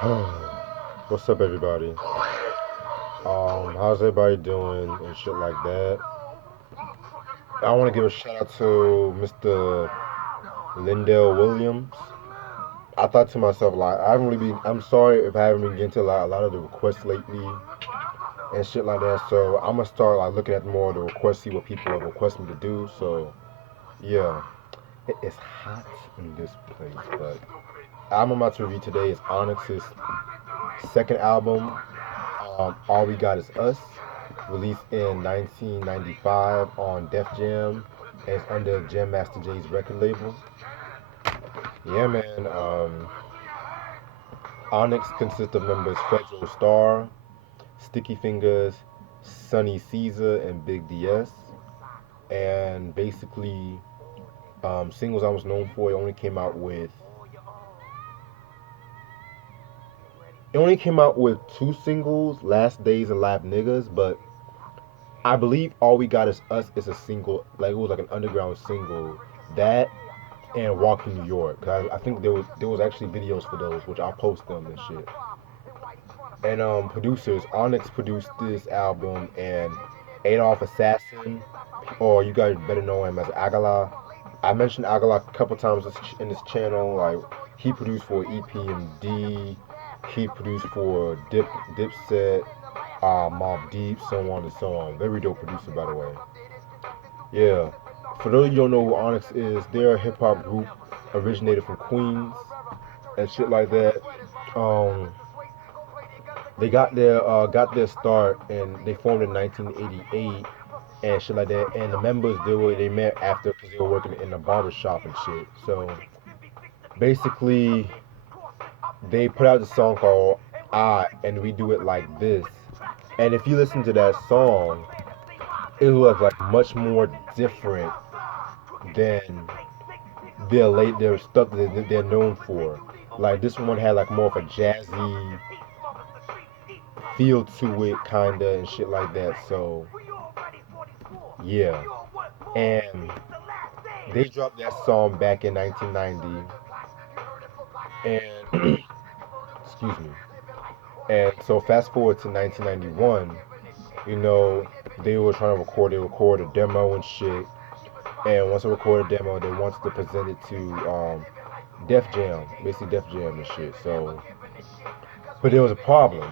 What's up, everybody? How's everybody doing and shit like that? I want to give a shout out to Mr. Lindell Williams. I thought to myself, like, I haven't really been. I'm sorry if I haven't been getting to a lot of the requests lately and shit like that. So I'm gonna start like looking at more of the requests, see what people have requested me to do. So yeah, it is hot in this place. But album I'm about to review today is Onyx's second album, All We Got Is Us, released in 1995 on Def Jam, and it's under Jam Master Jay's record label. Yeah, man. Onyx consists of members Federal Star, Sticky Fingers, Sonny Caesar, and Big DS. And basically, singles I was known for, it only came out with two singles, Last Days and Lab Niggas, but I believe All We Got Is Us is a single, like it was like an underground single. That and Walking New York. 'Cause I think there was actually videos for those, which I'll post them and shit. And producers, Onyx produced this album, and Adolf Assassin, or you guys better know him as Agala. I mentioned Agala a couple times in this channel. Like he produced for EPMD, he produced for Dipset, Mobb Deep, so on and so on. Very dope producer, by the way. Yeah. For those of you who don't know who Onyx is, they're a hip hop group originated from Queens and shit like that. Um, they got their start and they formed in 1988 and shit like that. And the members they met after because they were working in a barber shop and shit. So basically, they put out a song called "I" and we do it like this. And if you listen to that song, it was like much more different than their stuff that they're known for. Like this one had like more of a jazzy feel to it, kinda and shit like that. So yeah, and they dropped that song back in 1990, and excuse me. And so fast forward to 1991, you know, they were trying to record a demo and shit. And once they recorded a demo, they wanted to present it to Def Jam, basically Def Jam and shit. So, but there was a problem.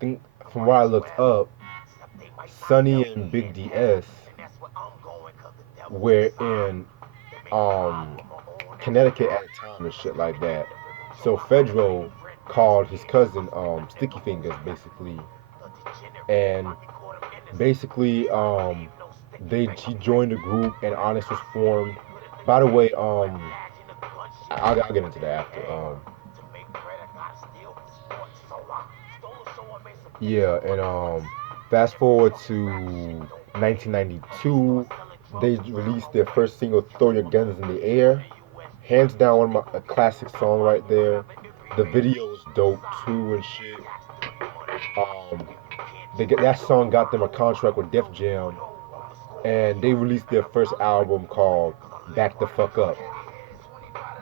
Think from what I looked up, Sonny and Big DS were in um, Connecticut at the time and shit like that. So Fedro called his cousin Sticky Fingers basically, and basically they he joined the group and Onyx was formed. By the way, I'll get into that after. Yeah, and fast forward to 1992, they released their first single, "Throw Your Guns in the Air." Hands down, one of my a classic song right there. The video is dope too and shit. Um, that song got them a contract with Def Jam, and they released their first album called "Back the Fuck Up,"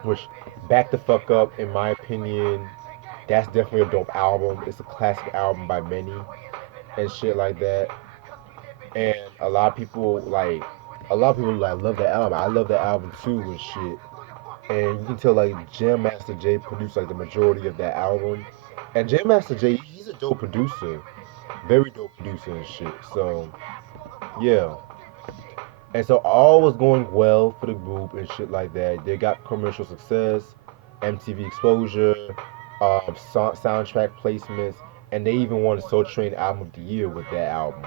which "Back the Fuck Up," in my opinion, that's definitely a dope album. It's a classic album by many and shit like that. And a lot of people like love the album. I love the album too and shit. And you can tell like Jam Master Jay produced like the majority of that album. And Jam Master Jay, he's a dope producer, very dope producer and shit. So yeah. And so all was going well for the group and shit like that. They got commercial success, MTV exposure, soundtrack placements, and they even won Soul Train Album of the Year with that album.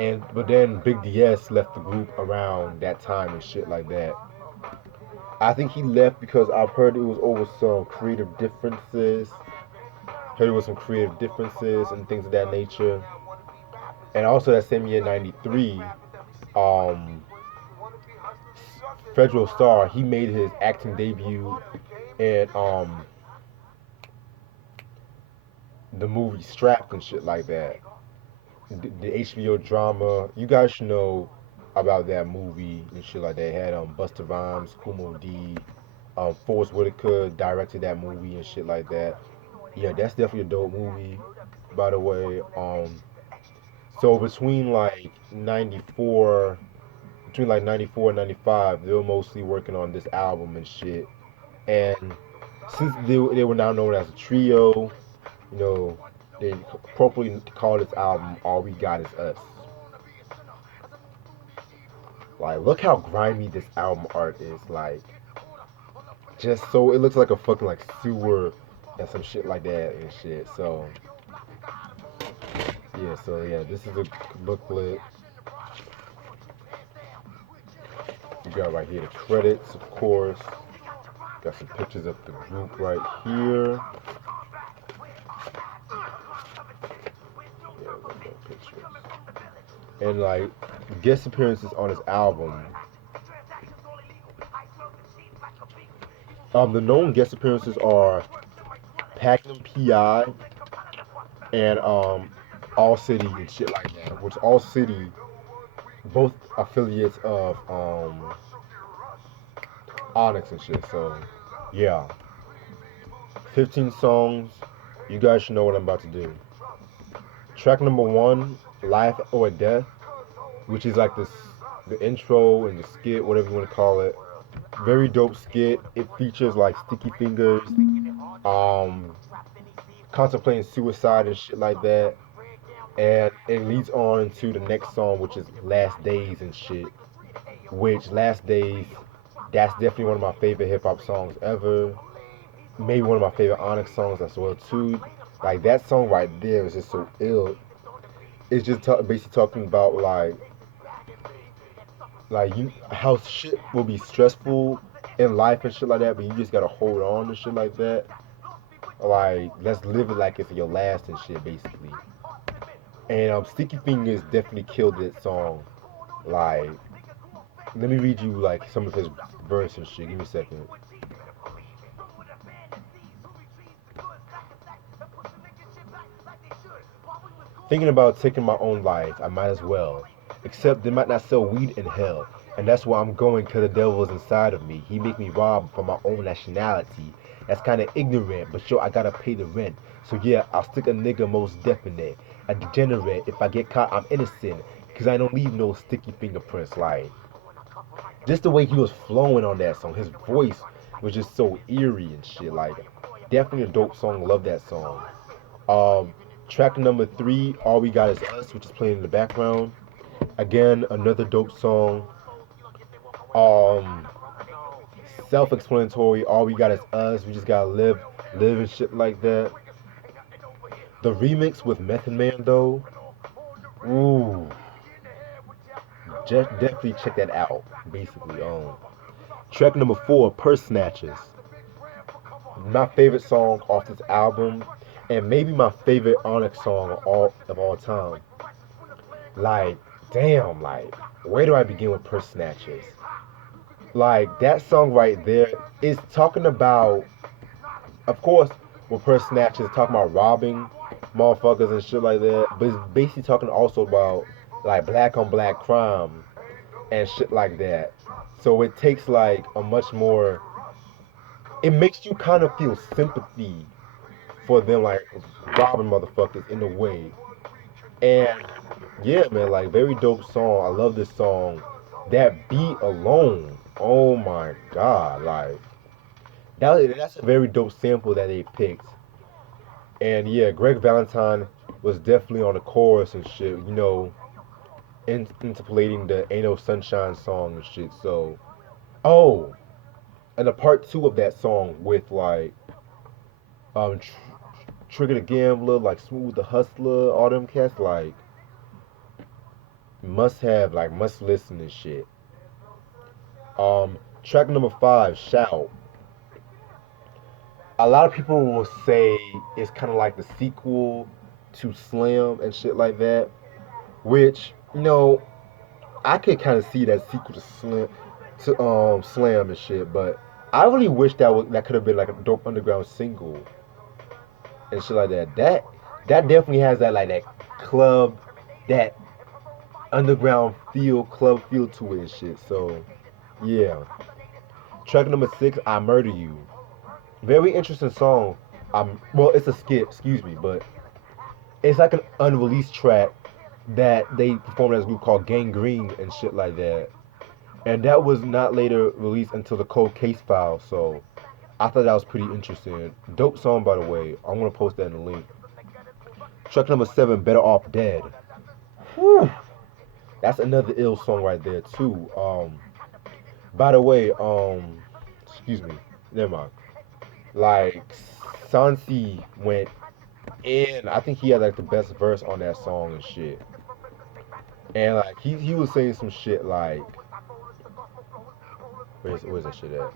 And but then Big DS left the group around that time and shit like that. I think he left because I've heard it was over some creative differences. Heard it was some creative differences and things of that nature. And also that same year, '93, um, Federal Star, he made his acting debut in the movie Strapped and shit like that. The HBO drama. You guys should know about that movie and shit like that. It had Busta Rhymes, Kumo D, Forrest Whitaker directed that movie and shit like that. Yeah, that's definitely a dope movie. By the way, so between like 94 and 95, they were mostly working on this album and shit. And since they were now known as a trio, you know, they appropriately call this album "All We Got Is Us." Like, look how grimy this album art is. Like, just so it looks like a fucking like sewer and some shit like that and shit. So yeah, this is a booklet. You got right here the credits, of course. Got some pictures of the group right here. Yeah, look at pictures. And like guest appearances on this album. The known guest appearances are Pagnum PI and All City and shit like that. Which All City, both affiliates of Onyx and shit. So yeah, 15 songs. You guys should know what I'm about to do. Track number one, Life or Death, which is like the intro and the skit, whatever you want to call it. Very dope skit. It features like Sticky Fingers, um, contemplating suicide and shit like that. And it leads on into the next song, which is Last Days and shit. Which Last Days, that's definitely one of my favorite hip hop songs ever. Maybe one of my favorite Onyx songs as well too. Like that song right there is just so ill. It's just basically talking about like you how shit will be stressful in life and shit like that, but you just gotta hold on to shit like that. Like let's live it like it's your last and shit basically. And Sticky Fingers definitely killed that song. Like let me read you like some of his verse and shit. Give me a second. Thinking about taking my own life, I might as well. Except they might not sell weed in hell. And that's why I'm going, cause the devil is inside of me. He make me rob for my own nationality. That's kinda ignorant, but sure I gotta pay the rent. So yeah, I'll stick a nigga most definite. A degenerate, if I get caught, I'm innocent. Cause I don't leave no sticky fingerprints. Like, just the way he was flowing on that song, his voice was just so eerie and shit. Like, definitely a dope song. Love that song. Um, Track number three, All We Got Is Us, which is playing in the background. Again, another dope song. Um, Self-explanatory. All we got is us. We just gotta live and shit like that. The remix with Method Man though, ooh, just definitely check that out. Basically, track number four, Purse Snatchers. My favorite song off this album, and maybe my favorite Onyx song of all time. Like, damn, like, where do I begin with Purse Snatchers? Like that song right there is talking about, of course, with Purse Snatchers talking about robbing motherfuckers and shit like that, but it's basically talking also about like black on black crime and shit like that. So it takes like a much more, it makes you kind of feel sympathy for them like robbing motherfuckers in a way. And yeah, man, like very dope song. I love this song. That beat alone, oh my god, like that's a very dope sample that they picked. And yeah, Greg Valentine was definitely on the chorus and shit, interpolating the Ain't No Sunshine song and shit. So, oh, and a part two of that song with like Trigger the Gambler, like Smooth the Hustler, all them cats, like must have, like must listen and shit. Track number five, Shout. A lot of people will say it's kind of like the sequel to Slam and shit like that, which I could kind of see that sequel to Slam and shit, but I really wish that could have been like a dope underground single and shit like that. That definitely has that like that club, that underground feel, club feel to it and shit. So yeah. Track number 6, I Murder You. Very interesting song. Well, it's a skit, excuse me, but it's like an unreleased track that they performed as a group called Gangrene and shit like that. And that was not later released until the Cold Case file, so I thought that was pretty interesting. Dope song, by the way. I'm gonna post that in the link. Track number 7, Better Off Dead. Whew. That's another ill song right there too. By the way, excuse me, never mind. Like Sansi went in. I think he had like the best verse on that song and shit. And like he was saying some shit like, where's that shit at?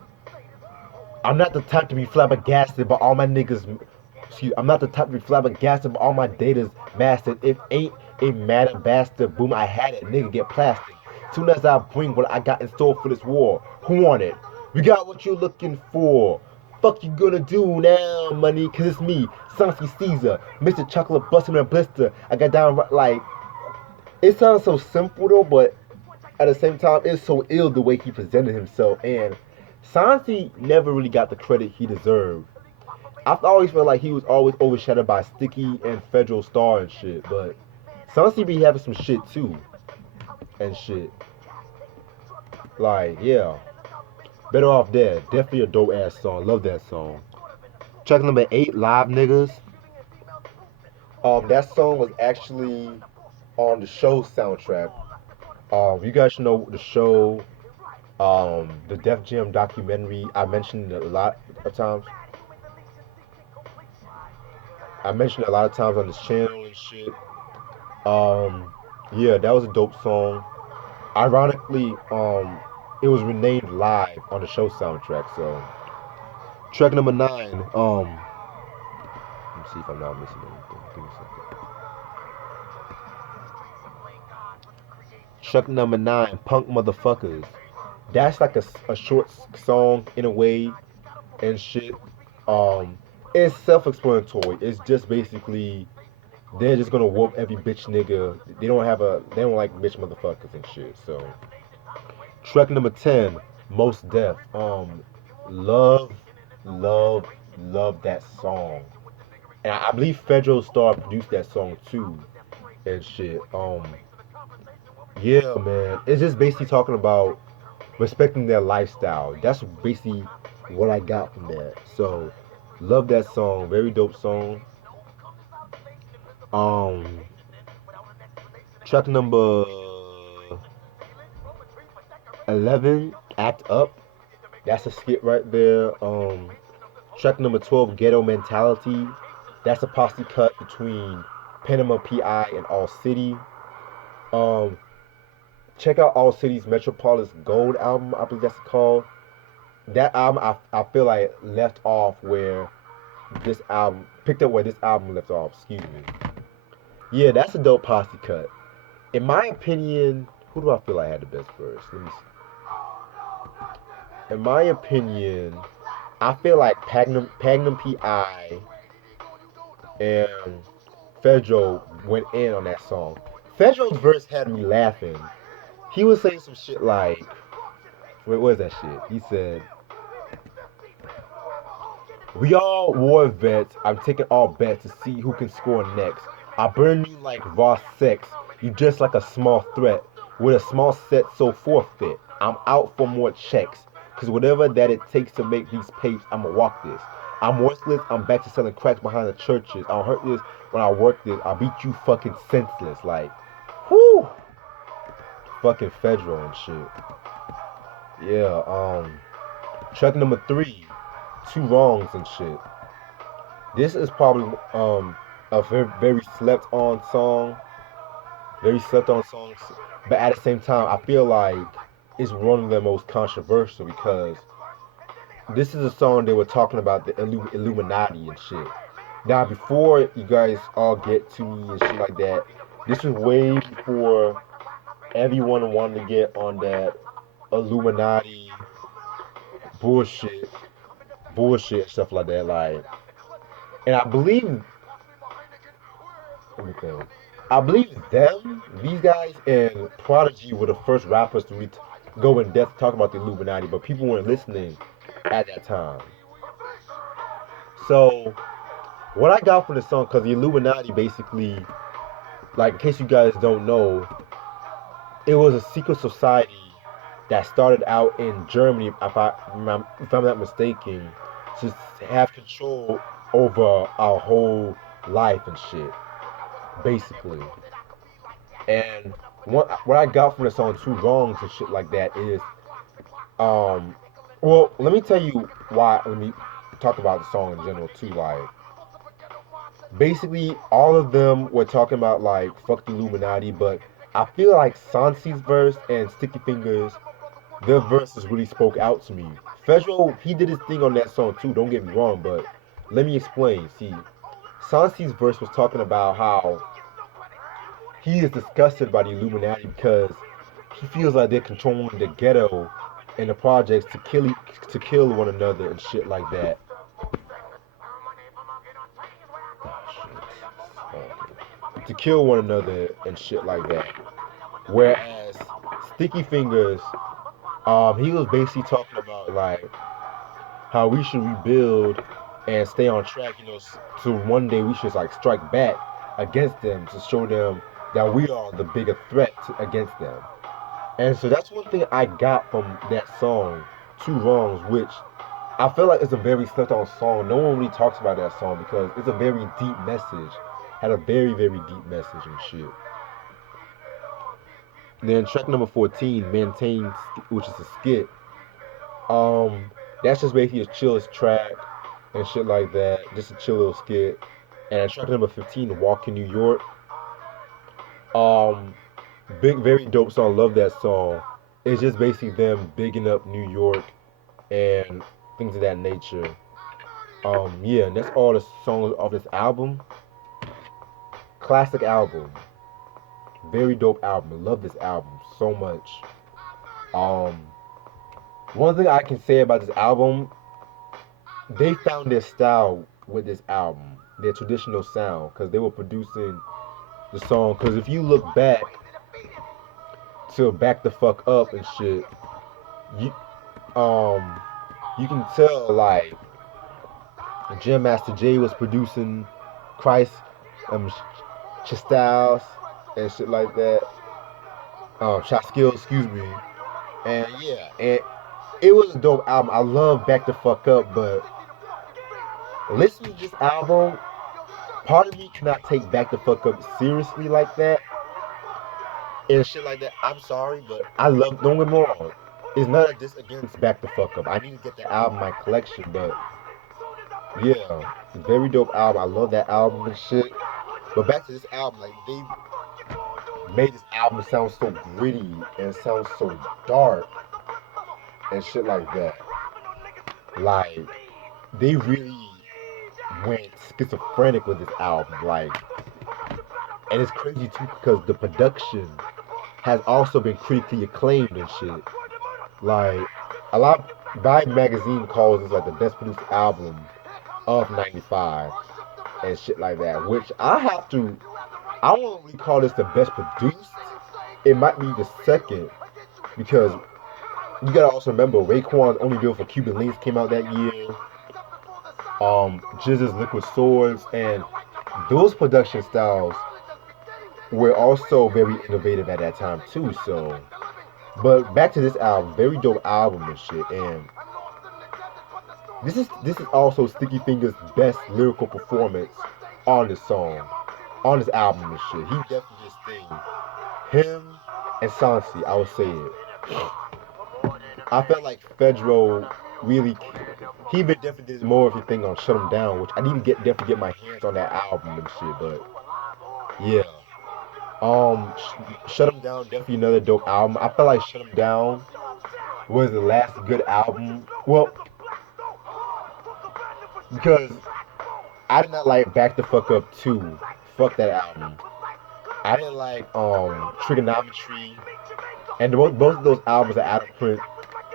I'm not the type to be flabbergasted, but all my niggas. Excuse, I'm not the type to be flabbergasted, but all my data's mastered. If ain't a mad bastard, boom, I had it. Nigga get plastic. Soon as I bring what I got in store for this war, who want it? We got what you're looking for. Fuck you gonna do now, money? Cause it's me, Sunky Caesar, Mr. Chocolate busting a blister. I got down like. It sounds so simple though, but at the same time, it's so ill the way he presented himself. And Sansi never really got the credit he deserved. I've always felt like he was always overshadowed by Sticky and Federal Star and shit, but Sansi be having some shit too. And shit. Like, yeah. Better Off Dead. Definitely a dope ass song. Love that song. Track number 8, Live Niggas. That song was actually on the show soundtrack. You guys should know the show, the Def Jam documentary. I mentioned it a lot of times. I mentioned it a lot of times on this channel and shit. Um, yeah, that was a dope song. Ironically, it was renamed live on the show soundtrack. So, track number 9. Let me see if I'm not missing anything. Give me a second. Track number 9, Punk Motherfuckers. That's like a short song in a way and shit. Um, it's self-explanatory. It's just basically they're just gonna whoop every bitch nigga. They don't like bitch motherfuckers and shit. So track number 10, Most Def. Love, love, love that song. And I believe Federal Star produced that song too and shit. Yeah, man. It's just basically talking about respecting their lifestyle. That's basically what I got from that. So love that song. Very dope song. Um, track number 11, Act Up. That's a skit right there. Track number 12, Ghetto Mentality. That's a posse cut between Panama PI and All City. Um, check out All City's Metropolis Gold album, I believe that's called. That album, I feel like left off where this album, picked up where this album left off, excuse me. Yeah, that's a dope posse cut. In my opinion, who do I feel like had the best verse? Let me see. In my opinion, I feel like Pagnum PI and Fedro went in on that song. Fedro's verse had me laughing. He was saying some shit like, wait, what is that shit? He said, "We all war vets. I'm taking all bets to see who can score next. I burn you like raw sex. You just like a small threat. With a small set, so forfeit. I'm out for more checks. Cause whatever that it takes to make these papes, I'ma walk this. I'm worthless. I'm back to selling cracks behind the churches. I'll hurt this when I work this. I'll beat you fucking senseless." Like, whoo, fucking Federal and shit. Yeah. Track number 3, Two Wrongs and shit. This is probably a very slept on song. Very slept on songs. But at the same time, I feel like it's one of the most controversial because this is a song they were talking about the Illuminati and shit. Now, before you guys all get to me and shit like that, this was way before everyone wanted to get on that Illuminati bullshit, bullshit and stuff like that. Like, and I believe, let me think. I believe these guys, and Prodigy were the first rappers to go in depth talk about the Illuminati, but people weren't listening at that time. So what I got from the song, because the Illuminati basically, like in case you guys don't know, it was a secret society that started out in Germany, if I'm not mistaken, to have control over our whole life and shit, basically. And what I got from the song Two Wrongs and shit like that is, um, well, let me tell you why. Let me talk about the song in general too. Like, basically, all of them were talking about like fuck the Illuminati, but I feel like Sansi's verse and Sticky Fingers, their verses really spoke out to me. Federal, he did his thing on that song too. Don't get me wrong, but let me explain. See, Sansi's verse was talking about how he is disgusted by the Illuminati because he feels like they're controlling the ghetto and the projects to kill one another and shit like that. To kill one another and shit like that. Whereas Sticky Fingers, he was basically talking about like how we should rebuild and stay on track, so one day we should like strike back against them to show them that we are the bigger threat against them. And so that's one thing I got from that song, Two Wrongs, which I feel like it's a very slept on song. No one really talks about that song because it's a very deep message. Had a very, very deep message and shit. Then track number 14, Maintain, which is a skit. Um, that's just basically a chillest track and shit like that. Just a chill little skit. And track number 15, Walk in New York. Um, big, very dope song. Love that song. It's just basically them bigging up New York and things of that nature. Yeah, and that's all the songs off this album. Classic album. Very dope album. Love this album so much. Um, one thing I can say about this album, they found their style with this album, their traditional sound, because they were producing the song. Because if you look back to Back the Fuck Up and shit, you um you can tell like Jam Master Jay was producing Christ, Styles and shit like that. Shot Skills, excuse me. And yeah, and it was a dope album. I love Back the Fuck Up, but listening to this album, part of me cannot take Back the Fuck Up seriously like that and shit like that. I'm sorry, but I love. Don't get me wrong. It's not a diss against Back the Fuck Up. I need to get the album in my collection, but yeah, very dope album. I love that album and shit. But back to this album, like they made this album sound so gritty and sound so dark and shit like that. Like they really went schizophrenic with this album. Like, and it's crazy too because the production has also been critically acclaimed and shit. Like, a lot Vibe magazine calls this like the best produced album of '95 and shit like that. Which I won't really call this the best produced. It might be the second because you gotta also remember Raekwon's Only Deal for Cuban Links came out that year. Jizz's Liquid Swords, and those production styles were also very innovative at that time too. So, but back to this album, very dope album and shit. And this is also Sticky Fingers' best lyrical performance on this song, on this album and shit. He definitely his thing. Him and Sansi, I would say it. I felt like Fedro really he been definitely did more of his thing on Shut Him Down, which I need to definitely get my hands on that album and shit. But yeah, Shut Him Down definitely another dope album. I felt like Shut Him Down was the last good album. Well, because I did not like Back the Fuck Up 2. Fuck that album. I didn't like Trigonometry, and both of those albums are out of print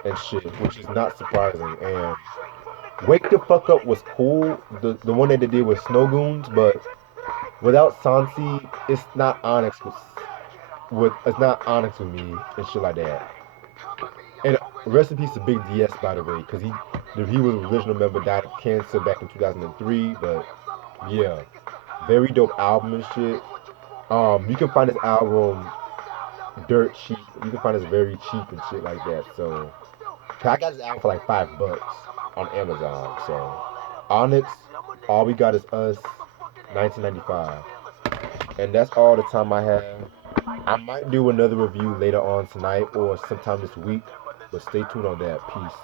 and shit, which is not surprising. And Wake the Fuck Up was cool, the one that they did with Snow Goons, but without Sansi, it's not Onyx with it's not Onyx with me and shit like that. And rest in peace to Big DS, by the way, because he was an original member, died of cancer back in 2003. But yeah, very dope album and shit. You can find this album dirt cheap. You can find this very cheap and shit like that. So, 'cause I got this album for like $5 on Amazon. So, Onyx, All We Got Is Us, 1995, and that's all the time I have. I might do another review later on tonight or sometime this week, but stay tuned on that. Peace.